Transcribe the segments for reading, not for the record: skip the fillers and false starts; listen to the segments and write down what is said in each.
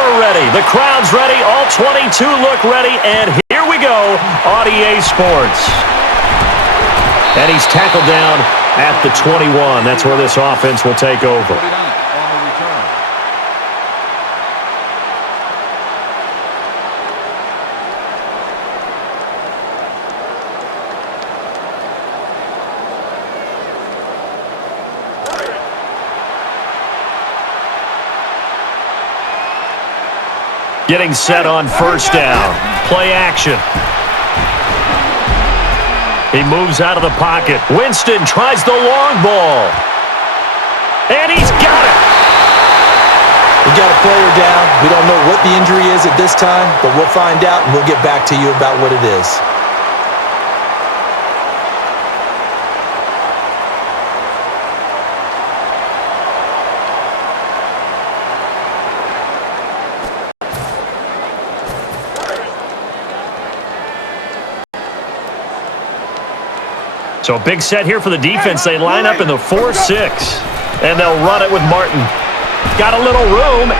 We're ready. The crowd's ready. All 22 look ready. And here we go on EA Sports. And he's tackled down at the 21. That's where this offense will take over. Getting set on first down. Play action. He moves out of the pocket. Winston tries the long ball. And he's got it. We got a player down. We don't know what the injury is at this time, but we'll find out and we'll get back to you about what it is. So a big set here for the defense. They line up in the 4-6, and they'll run it with Martin. Got a little room.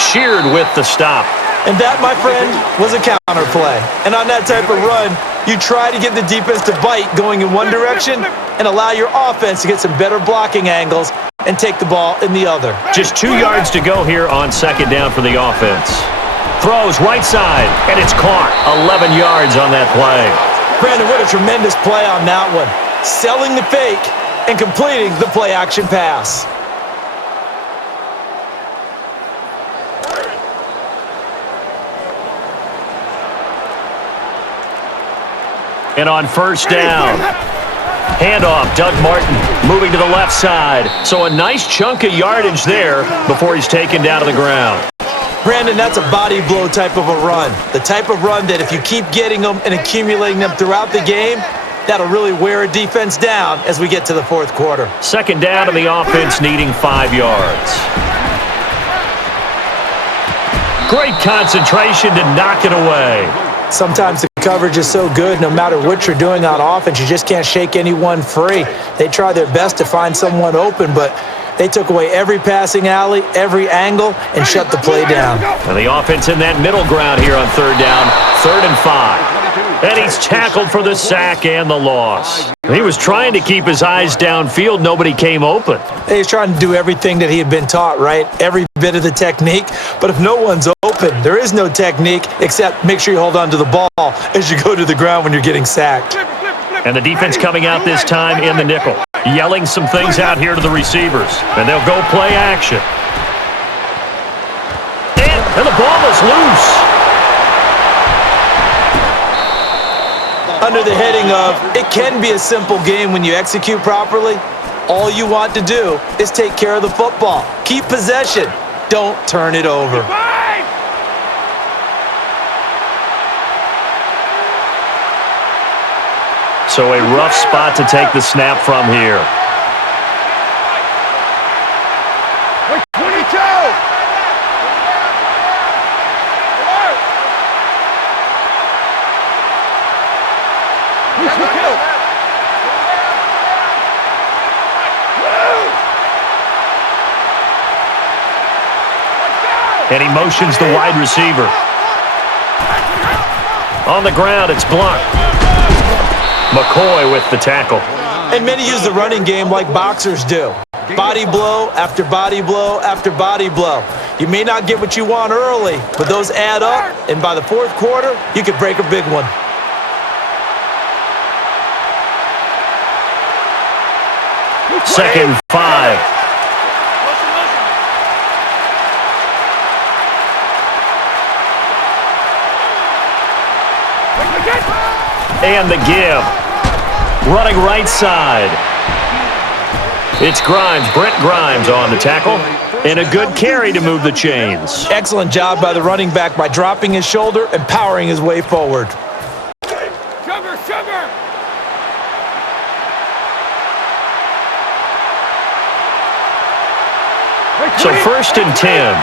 Sheared with the stop. And that, my friend, was a counter play. And on that type of run, you try to get the defense to bite going in one direction and allow your offense to get some better blocking angles and take the ball in the other. Just 2 yards to go here on second down for the offense. Throws right side, and it's caught. 11 yards on that play. Brandon, what a tremendous play on that one. Selling the fake and completing the play-action pass. And on first down, handoff, Doug Martin moving to the left side. So a nice chunk of yardage there before he's taken down to the ground. Brandon, that's a body blow type of a run. The type of run that if you keep getting them and accumulating them throughout the game, that'll really wear a defense down as we get to the fourth quarter. Second down and the offense needing 5 yards. Great concentration to knock it away. Sometimes the coverage is so good, no matter what you're doing on offense, you just can't shake anyone free. They try their best to find someone open, but they took away every passing alley, every angle, and shut the play down. And the offense in that middle ground here on third down, 3rd and 5. And he's tackled for the sack and the loss. He was trying to keep his eyes downfield. Nobody came open. He's trying to do everything that he had been taught, right? Every bit of the technique. But if no one's open, there is no technique except make sure you hold on to the ball as you go to the ground when you're getting sacked. And the defense coming out this time in the nickel. Yelling some things out here to the receivers. And they'll go play action. And the ball is loose. Under the heading of, it can be a simple game when you execute properly. All you want to do is take care of the football. Keep possession. Don't turn it over. So a rough spot to take the snap from here. And he motions the wide receiver. On the ground, it's blocked. McCoy with the tackle. And many use the running game like boxers do. Body blow after body blow after body blow. You may not get what you want early, but those add up, and by the fourth quarter, you could break a big one. Second 5. And the give. Running right side. It's Grimes, Brent Grimes on the tackle. And a good carry to move the chains. Excellent job by the running back by dropping his shoulder and powering his way forward. Sugar! So 1st and 10.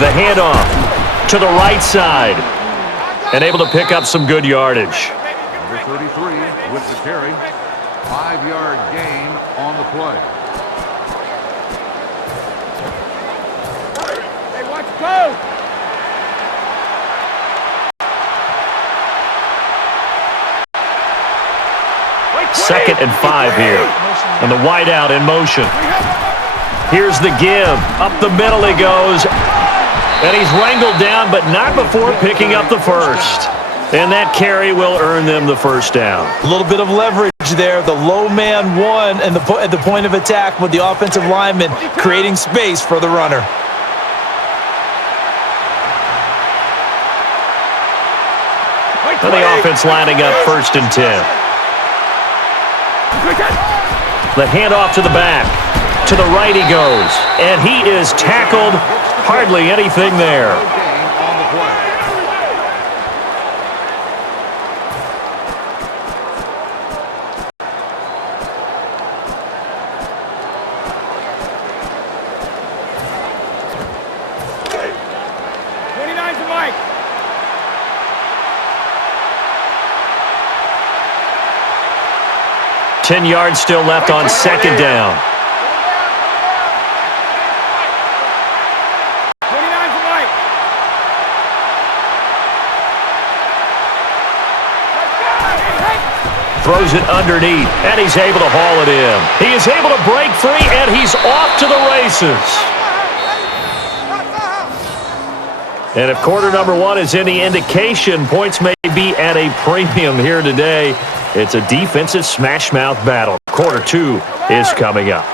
The handoff to the right side. And able to pick up some good yardage. Number 33 with the carry. 5-yard gain on the play. 2nd and 5 here. And the wideout in motion. Here's the give. Up the middle he goes. And he's wrangled down, but not before picking up the first. And that carry will earn them the first down. A little bit of leverage there. The low man won and at the point of attack with the offensive lineman creating space for the runner. And the offense lining up 1st and 10. The handoff to the back. To the right he goes. And he is tackled. Hardly anything there. Mike. 10 yards still left on 2nd down. Throws it underneath, and he's able to haul it in. He is able to break free, and he's off to the races. And if quarter number 1 is any indication, points may be at a premium here today. It's a defensive smash-mouth battle. Quarter 2 is coming up.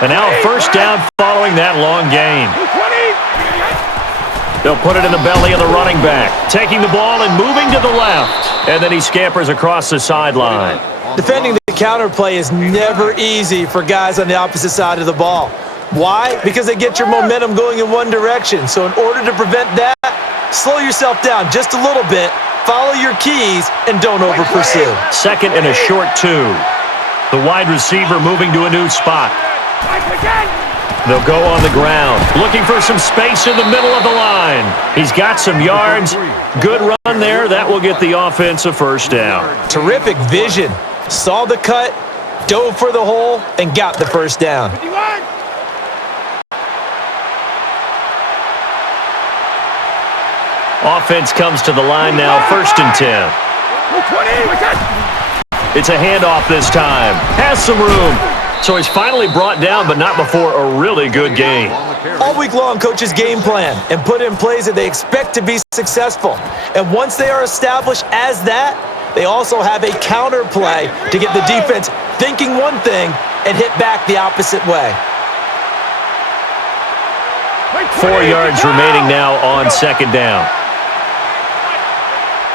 And now a first down following that long gain. They'll put it in the belly of the running back, taking the ball and moving to the left. And then he scampers across the sideline. Defending the counter play is never easy for guys on the opposite side of the ball. Why? Because they get your momentum going in one direction. So in order to prevent that, slow yourself down just a little bit, follow your keys, and don't over-pursue. 2nd and a short 2. The wide receiver moving to a new spot. They'll go on the ground, looking for some space in the middle of the line. He's got some yards. Good run there. That will get the offense a first down. Terrific vision. Saw the cut, dove for the hole, and got the first down. Offense comes to the line now, 1st and 10. It's a handoff this time. Has some room. So he's finally brought down, but not before a really good game. All week long, coaches game plan and put in plays that they expect to be successful. And once they are established as that, they also have a counter play to get the defense thinking one thing and hit back the opposite way. 4 yards remaining now on 2nd down.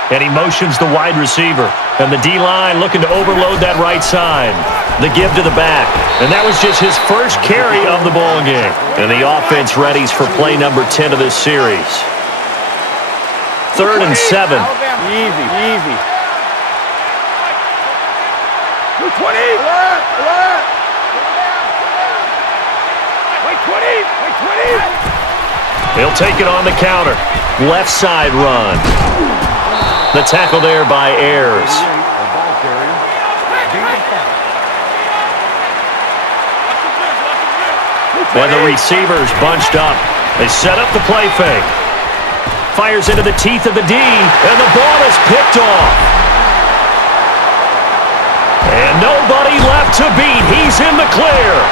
And he motions the wide receiver. And the D-line looking to overload that right side. The give to the back. And that was just his first carry of the ball game. And the offense readies for play number 10 of this series. 3rd and 7. Easy, easy. 20. Alert, alert. Wait, 20. He'll take it on the counter. Left side run. The tackle there by Ayers. And the receivers bunched up. They set up the play fake. Fires into the teeth of the D, and the ball is picked off. And nobody left to beat. He's in the clear.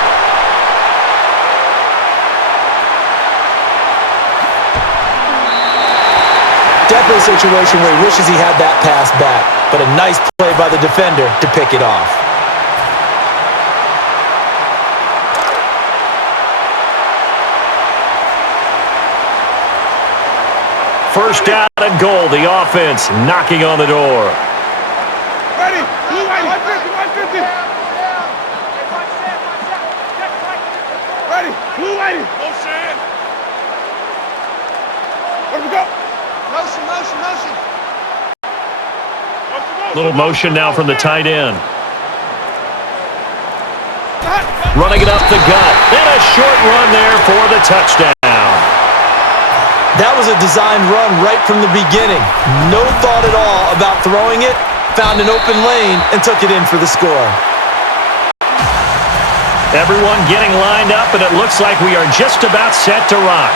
Definitely a situation where he wishes he had that pass back, but a nice play by the defender to pick it off. First down and goal. The offense knocking on the door. Ready. 150. Ready. Blue lady. Motion. Where do we go? Motion. Little motion now from the tight end. Running it up the gut. And a short run there for the touchdown. That was a designed run right from the beginning. No thought at all about throwing it. Found an open lane and took it in for the score. Everyone getting lined up, and it looks like we are just about set to rock.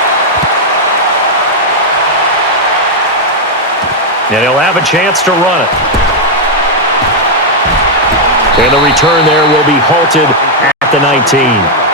And he'll have a chance to run it. And the return there will be halted at the 19.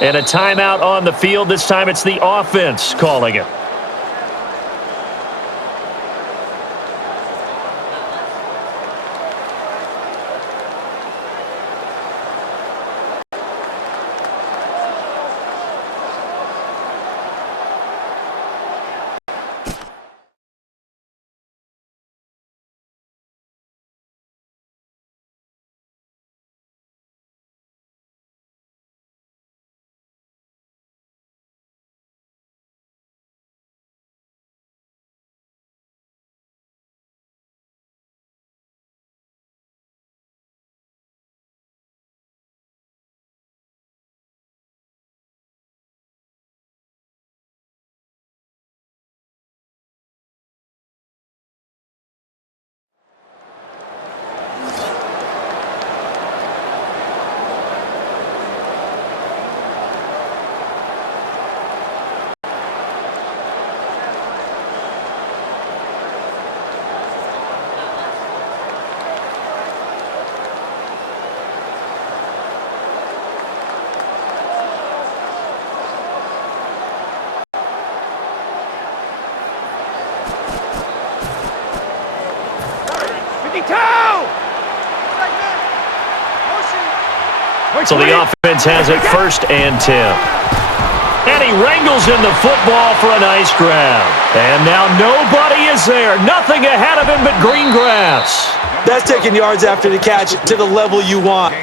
And a timeout on the field. This time it's the offense calling it. So the offense has it 1st and 10. And he wrangles in the football for a nice grab. And now nobody is there. Nothing ahead of him but green grass. That's taking yards after the catch to the level you want.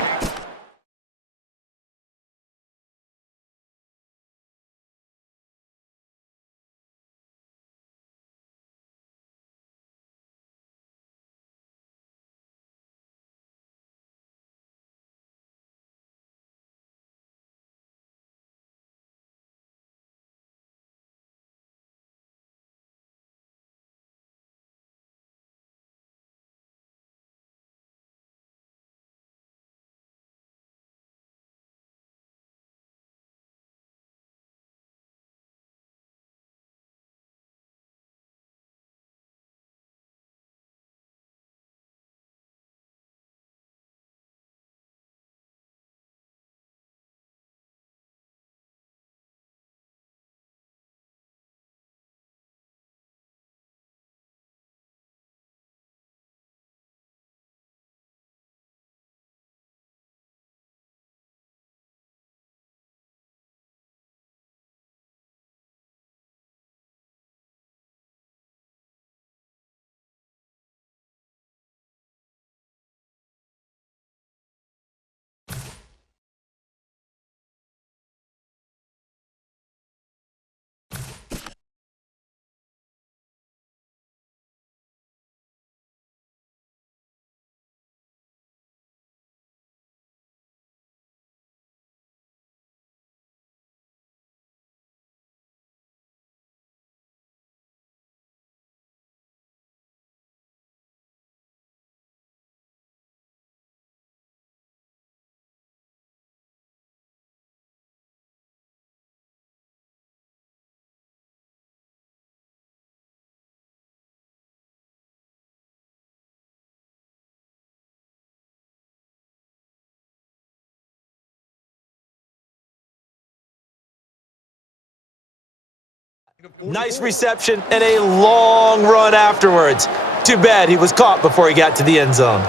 Nice reception and a long run afterwards. Too bad he was caught before he got to the end zone.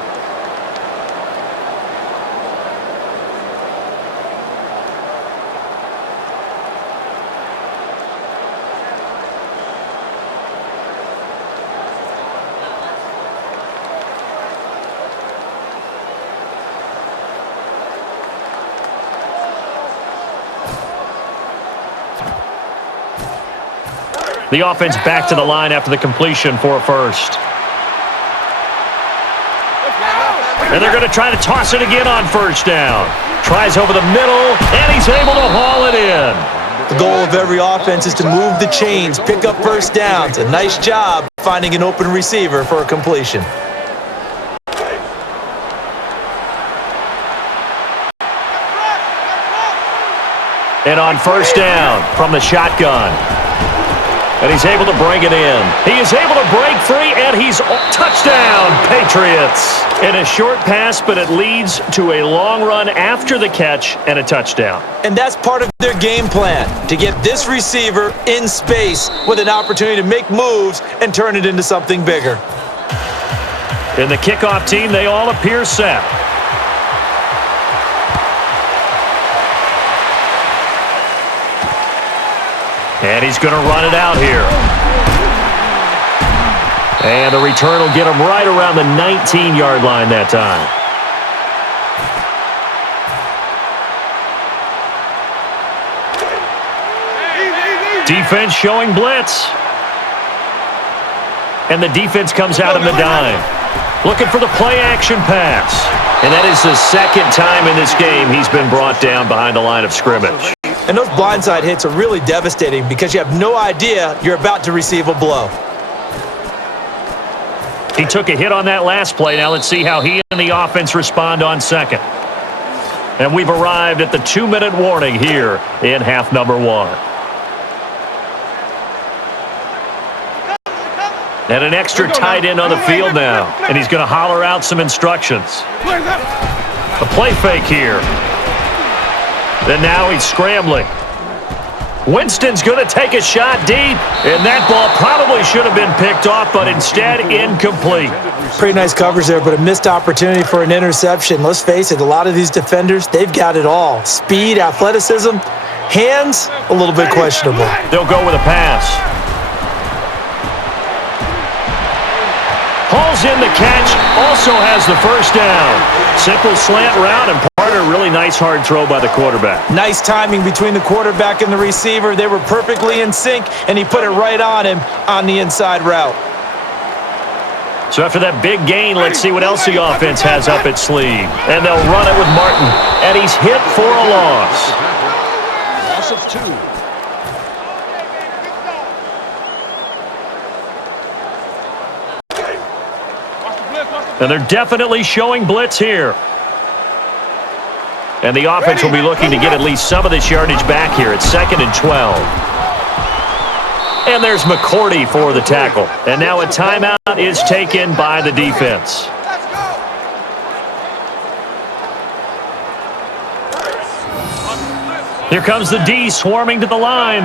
The offense back to the line after the completion for a first. And they're going to try to toss it again on first down. Tries over the middle, and he's able to haul it in. The goal of every offense is to move the chains, pick up first downs. A nice job finding an open receiver for a completion. And on first down from the shotgun. And he's able to bring it in. He is able to break free, and he's touchdown, Patriots. And a short pass, but it leads to a long run after the catch and a touchdown. And that's part of their game plan, to get this receiver in space with an opportunity to make moves and turn it into something bigger. In the kickoff team, they all appear set. And he's going to run it out here. And the return will get him right around the 19-yard line that time. Defense showing blitz. And the defense comes out in the dime. Looking for the play-action pass. And that is the second time in this game he's been brought down behind the line of scrimmage. And those blindside hits are really devastating because you have no idea you're about to receive a blow. He took a hit on that last play. Now let's see how he and the offense respond on second. And we've arrived at the 2-minute warning here in half number one. And an extra tight end on the field now. And he's going to holler out some instructions. A play fake here. And now he's scrambling. Winston's going to take a shot deep, and that ball probably should have been picked off, but instead incomplete. Pretty nice coverage there, but a missed opportunity for an interception. Let's face it, a lot of these defenders, they've got it all. Speed, athleticism, hands, a little bit questionable. They'll go with a pass. Hauls in the catch, also has the first down. Simple slant route, and part of a really nice hard throw by the quarterback. Nice timing between the quarterback and the receiver. They were perfectly in sync, and he put it right on him on the inside route. So after that big gain, let's see what else the offense has up its sleeve. And they'll run it with Martin, and he's hit for a loss. Loss of 2. And they're definitely showing blitz here. And the offense will be looking to get at least some of this yardage back here. It's 2nd and 12. And there's McCourty for the tackle. And now a timeout is taken by the defense. Here comes the D swarming to the line.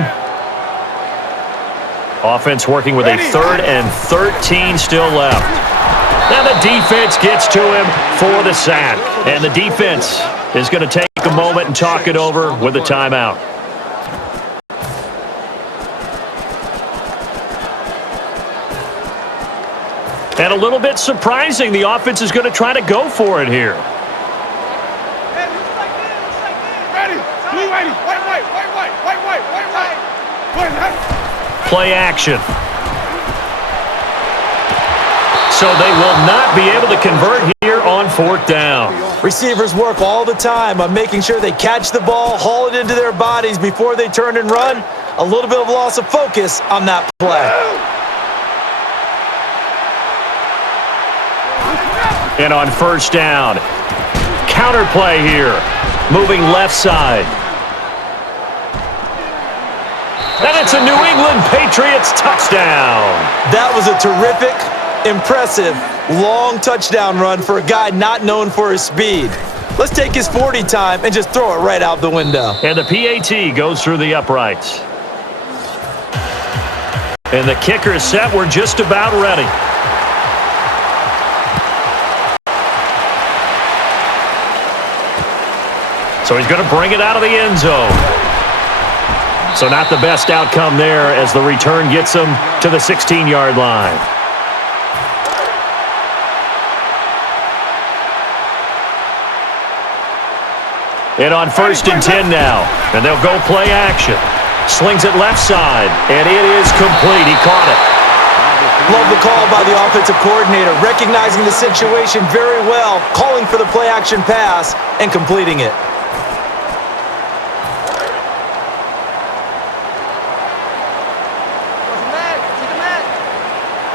Offense working with a 3rd and 13 still left. Now the defense gets to him for the sack. And the defense is going to take a moment and talk it over with a timeout. And a little bit surprising, the offense is going to try to go for it here. Play action. So they will not be able to convert here on 4th down. Receivers work all the time on making sure they catch the ball, haul it into their bodies before they turn and run. A little bit of loss of focus on that play. And on first down, counter play here, moving left side. And it's a New England Patriots touchdown. That was a terrific, impressive, long touchdown run for a guy not known for his speed. Let's take his 40 time and just throw it right out the window. And the PAT goes through the uprights. And the kicker is set. We're just about ready. So he's going to bring it out of the end zone. So not the best outcome there as the return gets him to the 16-yard line. And on 1st and 10 now. And they'll go play action. Slings it left side. And it is complete. He caught it. Love the call by the offensive coordinator, recognizing the situation very well, calling for the play action pass, and completing it.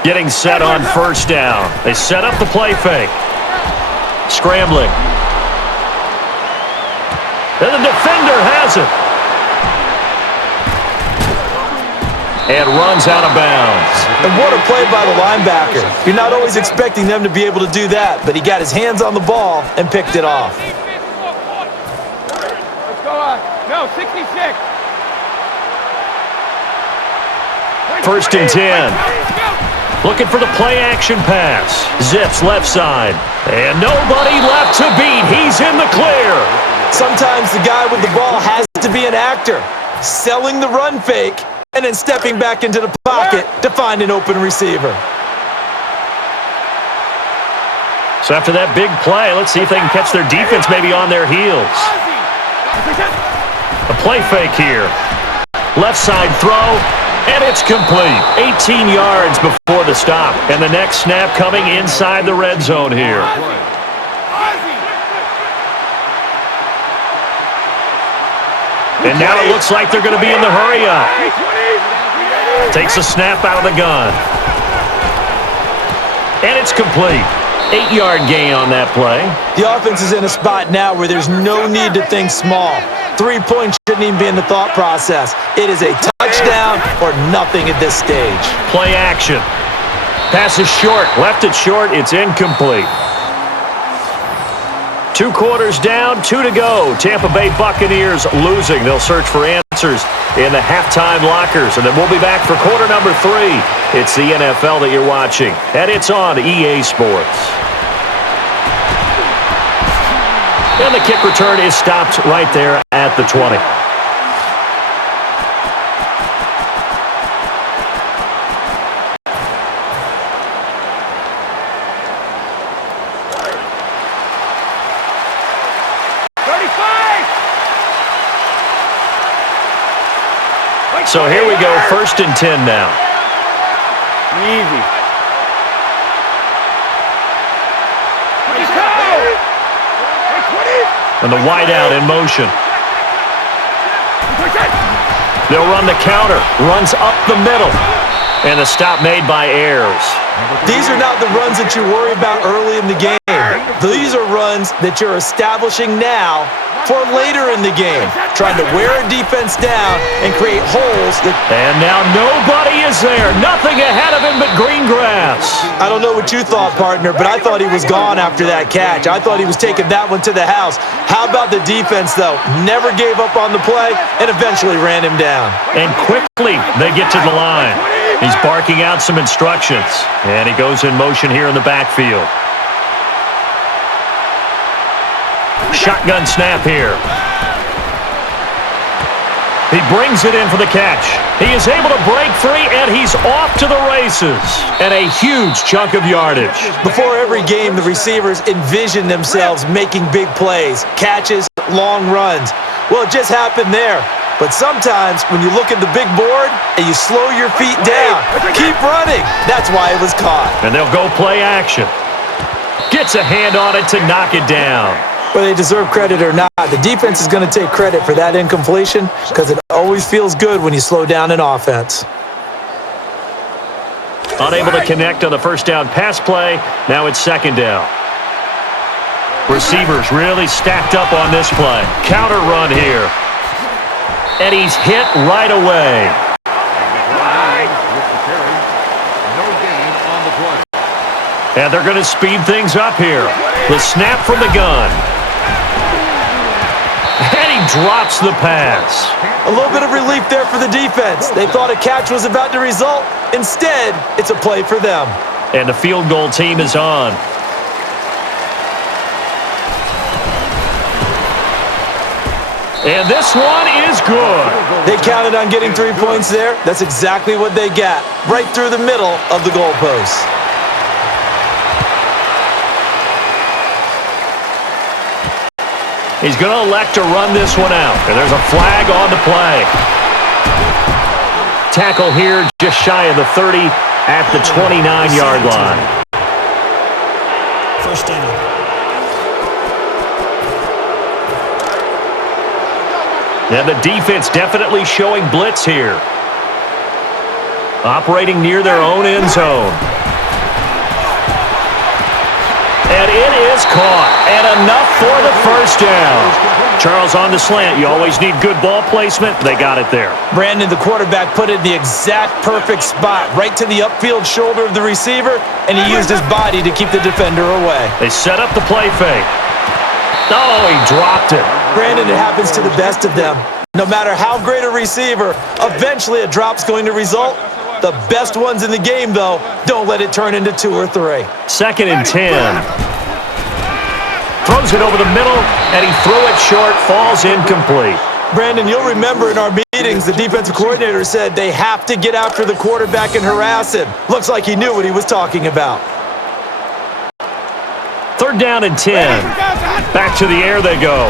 Getting set on 1st down. They set up the play fake. Scrambling. And the defender has it. And runs out of bounds. And what a play by the linebacker. You're not always expecting them to be able to do that, but he got his hands on the ball and picked it off. Let's go on. No, 66. 1st and 10. Looking for the play-action pass. Zips left side. And nobody left to beat. He's in the clear. Sometimes the guy with the ball has to be an actor, selling the run fake and then stepping back into the pocket to find an open receiver. So after that big play, let's see if they can catch their defense maybe on their heels. A play fake here. Left side throw. And it's complete. 18 yards before the stop. And the next snap coming inside the red zone here. And now it looks like they're going to be in the hurry up. Takes a snap out of the gun. And it's complete. 8-yard gain on that play. The offense is in a spot now where there's no need to think small. 3 points shouldn't even be in the thought process. It is a touchdown or nothing at this stage. Play action. Pass is short. Left it short. It's incomplete. 2 quarters down, 2 to go. Tampa Bay Buccaneers losing. They'll search for answers in the halftime lockers. And then we'll be back for quarter number 3. It's the NFL that you're watching. And it's on EA Sports. And the kick return is stopped right there at the 20. So here we go, 1st and 10 now. Easy. And the wideout in motion. They'll run the counter. Runs up the middle. And the stop made by Ayers. These are not the runs that you worry about early in the game. These are runs that you're establishing now for later in the game. Trying to wear a defense down and create holes. And now nobody is there. Nothing ahead of him but green grass. I don't know what you thought, partner, but I thought he was gone after that catch. I thought he was taking that one to the house. How about the defense, though? Never gave up on the play and eventually ran him down. And quickly they get to the line. He's barking out some instructions. And he goes in motion here in the backfield. Shotgun snap here. He brings it in for the catch. He is able to break free, and he's off to the races. And a huge chunk of yardage. Before every game, the receivers envision themselves making big plays, catches, long runs. Well, it just happened there. But sometimes when you look at the big board and you slow your feet down, keep running. That's why it was caught. And they'll go play action. Gets a hand on it to knock it down. Whether they deserve credit or not, the defense is going to take credit for that incompletion because it always feels good when you slow down an offense. Unable to connect on the 1st down pass play. Now it's 2nd down. Receivers really stacked up on this play. Counter run here. And he's hit right away. And they're going to speed things up here. The snap from the gun. And he drops the pass. A little bit of relief there for the defense. They thought a catch was about to result. Instead, it's a play for them. And the field goal team is on. And this one is good. They counted on getting 3 points there. That's exactly what they got, right through the middle of the goalpost. He's going to elect to run this one out. And there's a flag on the play. Tackle here just shy of the 30 at the 29-yard line. First down. And the defense definitely showing blitz here. Operating near their own end zone. And it is caught. And enough for the first down. Charles, on the slant, you always need good ball placement. They got it there. Brandon, the quarterback, put it in the exact perfect spot, right to the upfield shoulder of the receiver, and he used his body to keep the defender away. They set up the play fake. Oh, he dropped it. Brandon, it happens to the best of them. No matter how great a receiver, eventually a drop's going to result. The best ones in the game, though, don't let it turn into 2 or 3. 2nd and 10. Throws it over the middle, and he threw it short, falls incomplete. Brandon, you'll remember in our meetings, the defensive coordinator said they have to get after the quarterback and harass him. Looks like he knew what he was talking about. 3rd down and 10. Back to the air they go.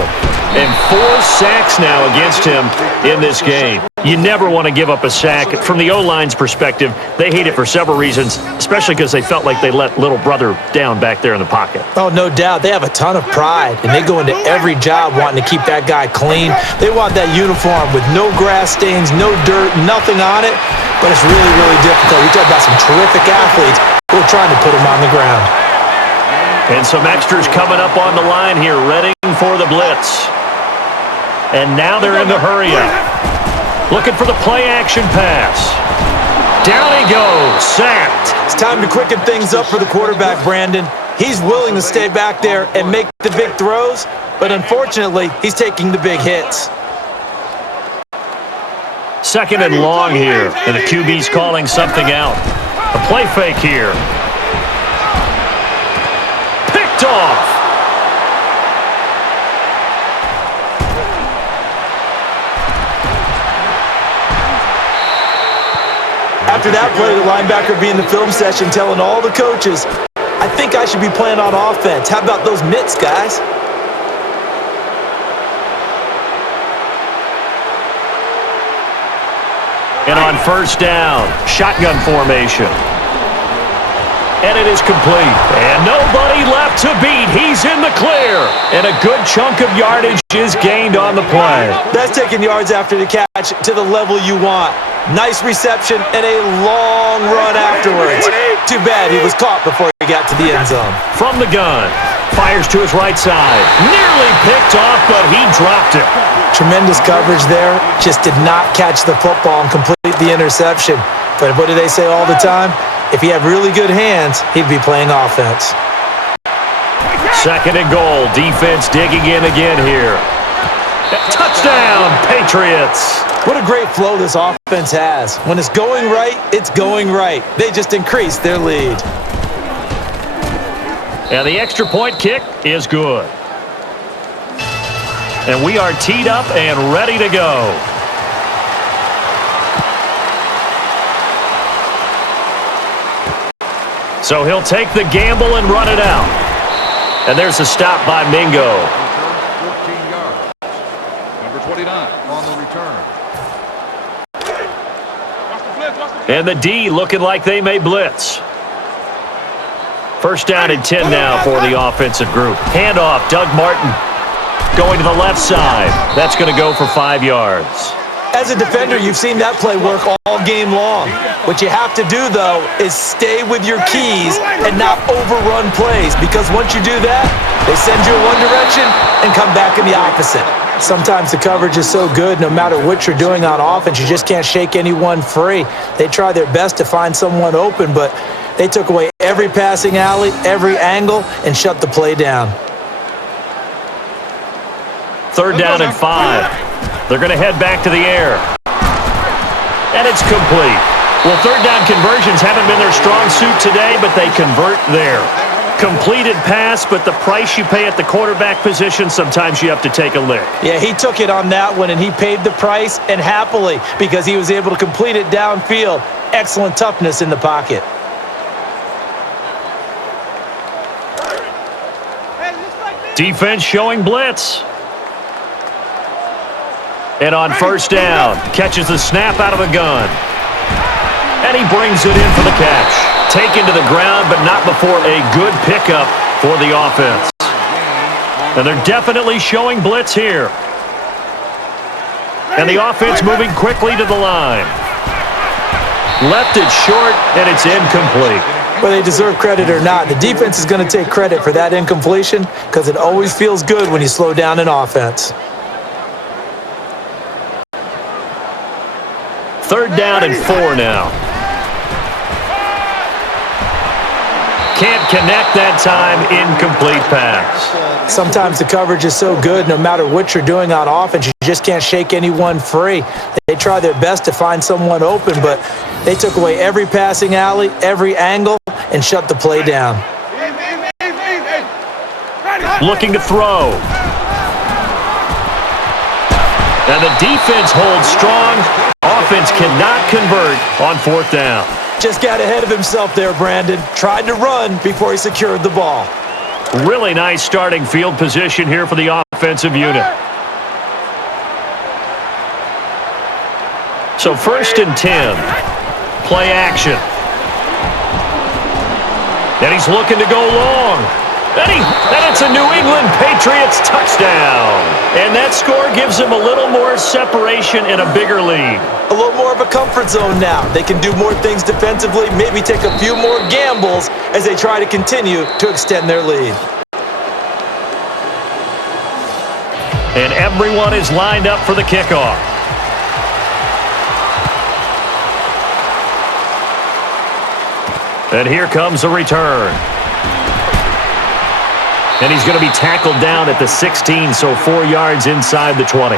And 4 sacks now against him in this game. You never want to give up a sack. From the O-line's perspective, they hate it for several reasons, especially because they felt like they let little brother down back there in the pocket. Oh, no doubt. They have a ton of pride, and they go into every job wanting to keep that guy clean. They want that uniform with no grass stains, no dirt, nothing on it. But it's really, really difficult. You talk about some terrific athletes who are trying to put him on the ground. And some extras coming up on the line here, ready for the blitz. And now they're in the hurry-up. Looking for the play-action pass. Down he goes, sacked. It's time to quicken things up for the quarterback, Brandon. He's willing to stay back there and make the big throws, but unfortunately, he's taking the big hits. 2nd and long here, and the QB's calling something out. A play fake here. Picked off. After that play, the linebacker be in the film session telling all the coaches, I think I should be playing on offense. How about those mitts, guys? And on 1st down, shotgun formation. And it is complete. And nobody left to beat. He's in the clear. And a good chunk of yardage is gained on the play. That's taking yards after the catch to the level you want. Nice reception and a long run afterwards. Too bad he was caught before he got to the end zone. From the gun, fires to his right side. Nearly picked off, but he dropped it. Tremendous coverage there. Just did not catch the football and complete the interception. But what do they say all the time? If he had really good hands, he'd be playing offense. 2nd and goal. Defense digging in again here. Touchdown, Patriots. What a great flow this offense has. When it's going right, it's going right. They just increased their lead. And the extra point kick is good. And we are teed up and ready to go. So he'll take the gamble and run it out. And there's a stop by Mingo. 14 yards. Number 29 on the return. And the D looking like they may blitz. 1st down and 10 now for the offensive group. Handoff, Doug Martin going to the left side. That's going to go for 5 yards. As a defender, you've seen that play work all game long. What you have to do, though, is stay with your keys and not overrun plays, because once you do that, they send you in one direction and come back in the opposite. Sometimes the coverage is so good, no matter what you're doing on offense, you just can't shake anyone free. They try their best to find someone open, but they took away every passing alley, every angle, and shut the play down. Third down and 5. They're going to head back to the air. And it's complete. Well, third down conversions haven't been their strong suit today, but they convert there. Completed pass, but the price you pay at the quarterback position, sometimes you have to take a lick. Yeah, he took it on that one, and he paid the price, and happily, because he was able to complete it downfield. Excellent toughness in the pocket. Defense showing blitz. And on first down, catches the snap out of the gun. And he brings it in for the catch. Taken to the ground, but not before a good pickup for the offense. And they're definitely showing blitz here. And the offense moving quickly to the line. Left it short, and it's incomplete. Whether they deserve credit or not, the defense is going to take credit for that incompletion because it always feels good when you slow down an offense. Third down and 4 now. Can't connect that time. Incomplete pass. Sometimes the coverage is so good, no matter what you're doing on offense, you just can't shake anyone free. They try their best to find someone open, but they took away every passing alley, every angle, and shut the play down. Looking to throw. And the defense holds strong. Offense cannot convert on fourth down. Just got ahead of himself there, Brandon. Tried to run before he secured the ball. Really nice starting field position here for the offensive unit. So first and 10. Play action. And he's looking to go long. And it's a New England Patriots touchdown. And that score gives them a little more separation and a bigger lead. A little more of a comfort zone now. They can do more things defensively, maybe take a few more gambles as they try to continue to extend their lead. And everyone is lined up for the kickoff. And here comes a return. And he's going to be tackled down at the 16, so 4 yards inside the 20.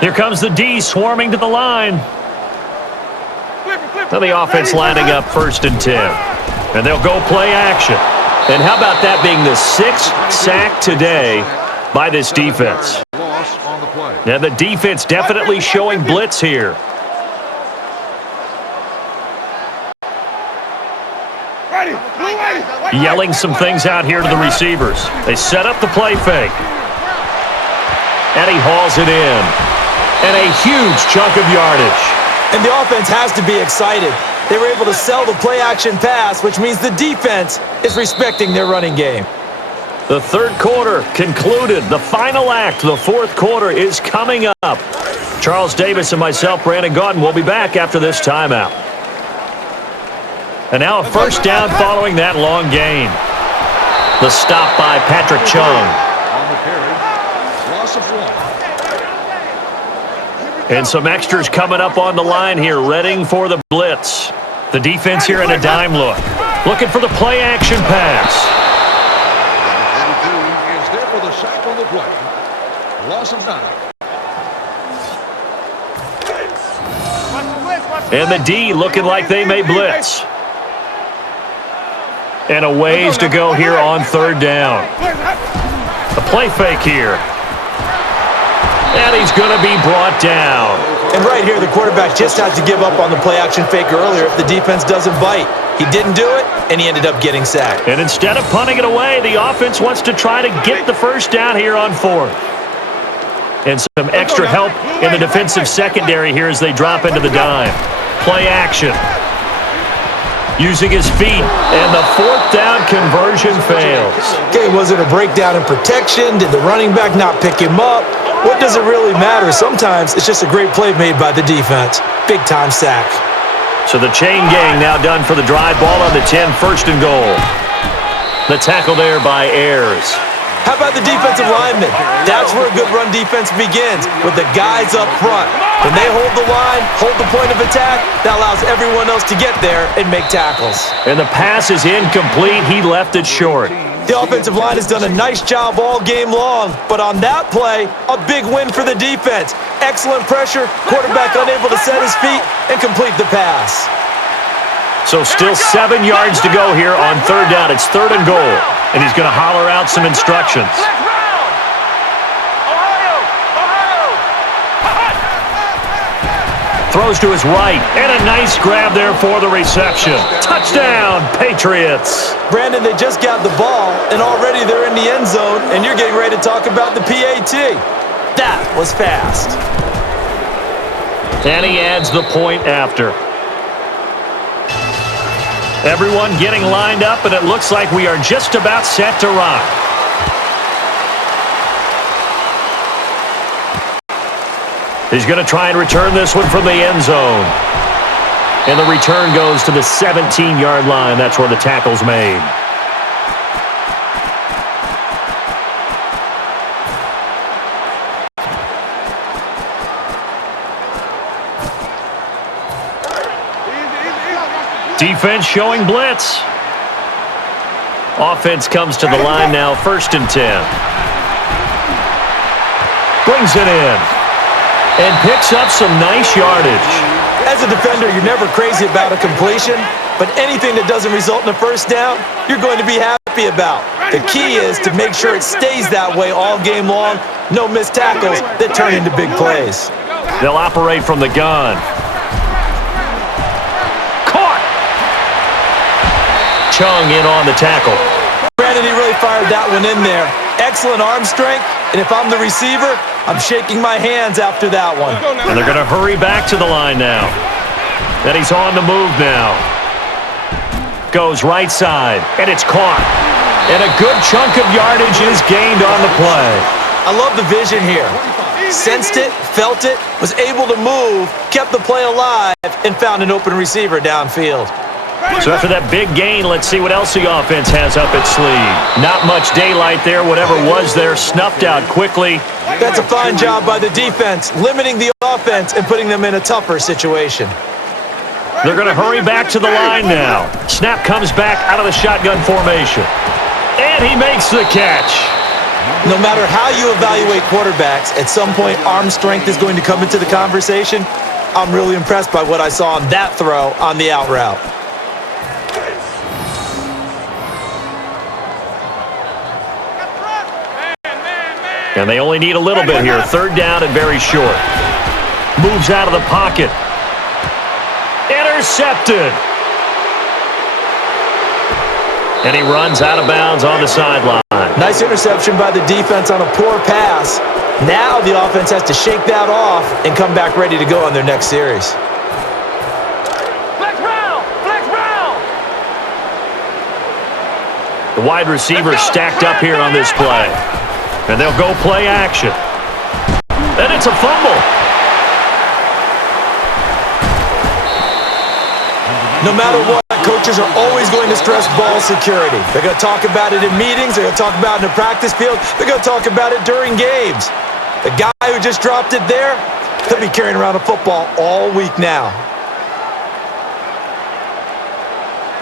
Here comes the D swarming to the line. Now the offense lining up first and 10. And they'll go play action. And how about that being the 6th sack today by this defense? And the defense definitely showing blitz here. Yelling some things out here to the receivers. They set up the play fake. And he hauls it in. And a huge chunk of yardage. And the offense has to be excited. They were able to sell the play-action pass, which means the defense is respecting their running game. The third quarter concluded. The final act, the fourth quarter, is coming up. Charles Davis and myself, Brandon Gaudin, will be back after this timeout. And now a first down following that long gain. The stop by Patrick Chung. On the carry, loss of 1. And some extras coming up on the line here, readying for the blitz. The defense here in a dime look. Looking for the play-action pass. Is there for the sack on the play. Loss of 9. And the D looking like they may blitz. And a ways to go here on third down. The play fake here. And he's going to be brought down. And right here, the quarterback just had to give up on the play-action fake earlier if the defense doesn't bite. He didn't do it, and he ended up getting sacked. And instead of punting it away, the offense wants to try to get the first down here on fourth. And some extra help in the defensive secondary here as they drop into the dime. Play action. Using his feet, and the fourth down conversion fails. Okay, was it a breakdown in protection? Did the running back not pick him up? What does it really matter? Sometimes it's just a great play made by the defense. Big-time sack. So the chain gang now done for the drive. Ball on the 10, first and goal. The tackle there by Ayers. How about the defensive linemen? That's where a good run defense begins, with the guys up front. When they hold the line, hold the point of attack, that allows everyone else to get there and make tackles. And the pass is incomplete. He left it short. The offensive line has done a nice job all game long, but on that play, a big win for the defense. Excellent pressure, quarterback unable to set his feet and complete the pass. So still 7 yards to go here on third down. It's third and goal, and he's going to holler out some instructions. Throws to his right, and a nice grab there for the reception. Touchdown, Patriots. Brandon, they just got the ball, and already they're in the end zone, and you're getting ready to talk about the PAT. That was fast. And he adds the point after. Everyone getting lined up, and it looks like we are just about set to rock. He's going to try and return this one from the end zone. And the return goes to the 17-yard line. That's where the tackle's made. Defense showing blitz. Offense comes to the line now, first and 10. Brings it in. And picks up some nice yardage. As a defender, you're never crazy about a completion, but anything that doesn't result in a first down, you're going to be happy about. The key is to make sure it stays that way all game long. No missed tackles that turn into big plays. They'll operate from the gun. Chung in on the tackle. Brandon, he really fired that one in there. Excellent arm strength, and if I'm the receiver, I'm shaking my hands after that one. And they're going to hurry back to the line now. And he's on the move now. Goes right side, and it's caught. And a good chunk of yardage is gained on the play. I love the vision here. Sensed it, felt it, was able to move, kept the play alive, and found an open receiver downfield. So after that big gain, let's see what else the offense has up its sleeve. Not much daylight there. Whatever was there, snuffed out quickly. That's a fine job by the defense, limiting the offense and putting them in a tougher situation. They're going to hurry back to the line now. Snap comes back out of the shotgun formation. And he makes the catch. No matter how you evaluate quarterbacks, at some point arm strength is going to come into the conversation. I'm really impressed by what I saw on that throw on the out route. And they only need a little bit here. Third down and very short. Moves out of the pocket. Intercepted. And he runs out of bounds on the sideline. Nice interception by the defense on a poor pass. Now the offense has to shake that off and come back ready to go on their next series. Flex round! Flex round! The wide receiver stacked up here on this play. And they'll go play action. And it's a fumble. No matter what, coaches are always going to stress ball security. They're going to talk about it in meetings. They're going to talk about it in the practice field. They're going to talk about it during games. The guy who just dropped it there, he'll be carrying around a football all week now.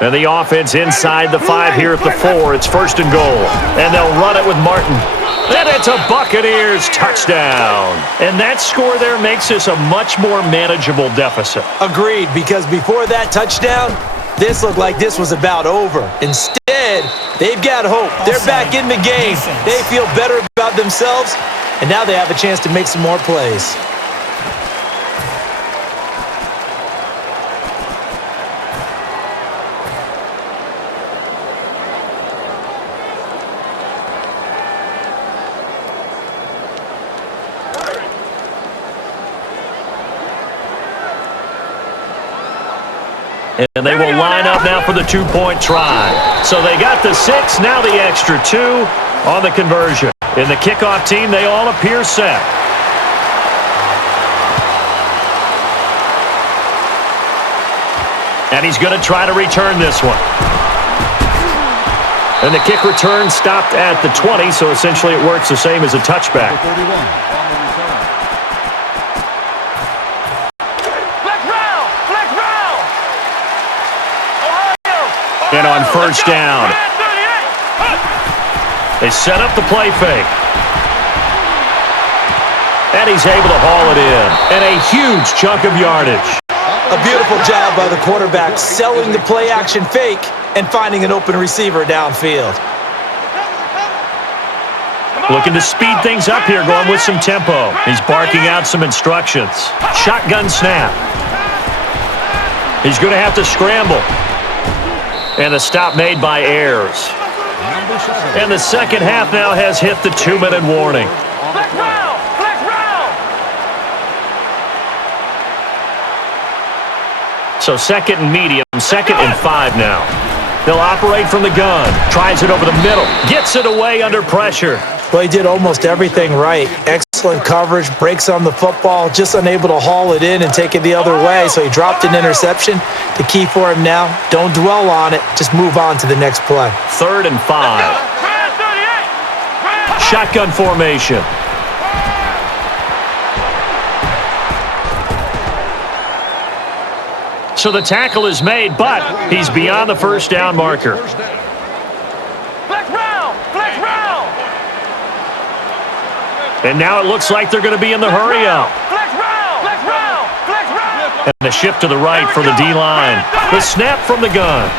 And the offense inside the 5 here at the 4. It's first and goal. And they'll run it with Martin. And it's a Buccaneers touchdown. And that score there makes this a much more manageable deficit. Agreed, because before that touchdown, this looked like this was about over. Instead, they've got hope. They're back in the game. They feel better about themselves, and now they have a chance to make some more plays. And they will line up now for the two-point try. So they got the 6, now the extra 2 on the conversion. In the kickoff team, they all appear set. And he's going to try to return this one. And the kick return stopped at the 20, so essentially it works the same as a touchback. 31 on the return. Flex round! Ohio! And on first down, they set up the play fake. And he's able to haul it in. And a huge chunk of yardage. A beautiful job by the quarterback selling the play-action fake and finding an open receiver downfield. Looking to speed things up here, going with some tempo. He's barking out some instructions. Shotgun snap. He's going to have to scramble. And a stop made by Ayers. And the second half now has hit the 2-minute warning. Flex round! So second and medium, second and 5 now. They'll operate from the gun. Tries it over the middle. Gets it away under pressure. Well, he did almost everything right. Excellent coverage, breaks on the football, just unable to haul it in and take it the other way. So he dropped an interception. The key for him now, don't dwell on it. Just move on to the next play. 3rd and 5. Shotgun formation. So the tackle is made, but he's beyond the first down marker. Flex round! And now it looks like they're going to be in the hurry up. Flex round! And a shift to the right for the D-line. The snap from the gun.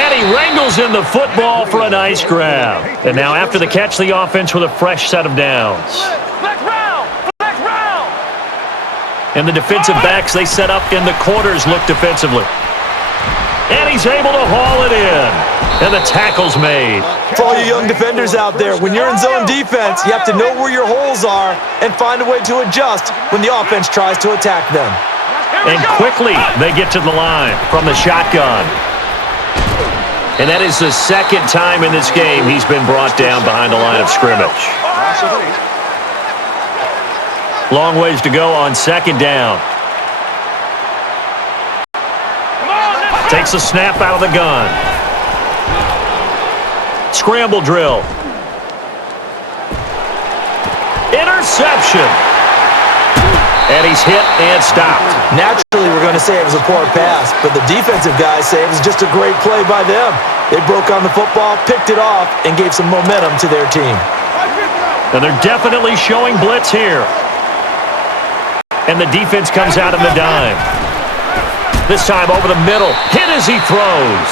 And he wrangles in the football for a nice grab. And now after the catch, the offense with a fresh set of downs. Flex round! And the defensive backs they set up in the corners look defensively. And he's able to haul it in. And the tackle's made. For all you young defenders out there, when you're in zone defense, you have to know where your holes are and find a way to adjust when the offense tries to attack them. And quickly they get to the line from the shotgun. And that is the second time in this game he's been brought down behind the line of scrimmage. Long ways to go on second down. Takes a snap out of the gun. Scramble drill. Interception. And he's hit and stopped. Naturally, we're going to say it was a poor pass, but the defensive guys say it was just a great play by them. They broke on the football, picked it off, and gave some momentum to their team. And they're definitely showing blitz here. And the defense comes out in the dime. This time over the middle. Hit as he throws.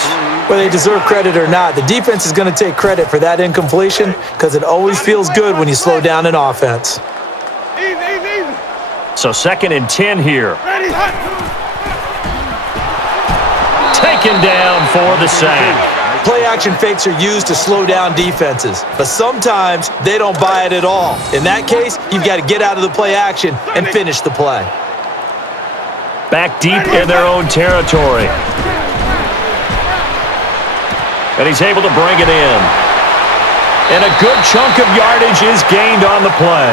Whether they deserve credit or not, the defense is going to take credit for that incompletion because it always feels good when you slow down an offense. So 2nd and 10 here. Taken down for the sack. Play-action fakes are used to slow down defenses, but sometimes they don't buy it at all. In that case, you've got to get out of the play-action and finish the play. Back deep in their own territory. And he's able to bring it in. And a good chunk of yardage is gained on the play.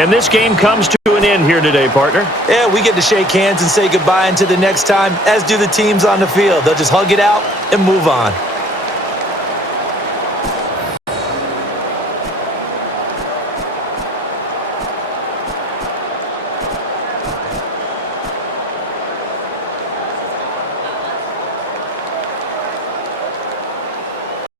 And this game comes to an end here today, partner. Yeah, we get to shake hands and say goodbye until the next time, as do the teams on the field. They'll just hug it out and move on.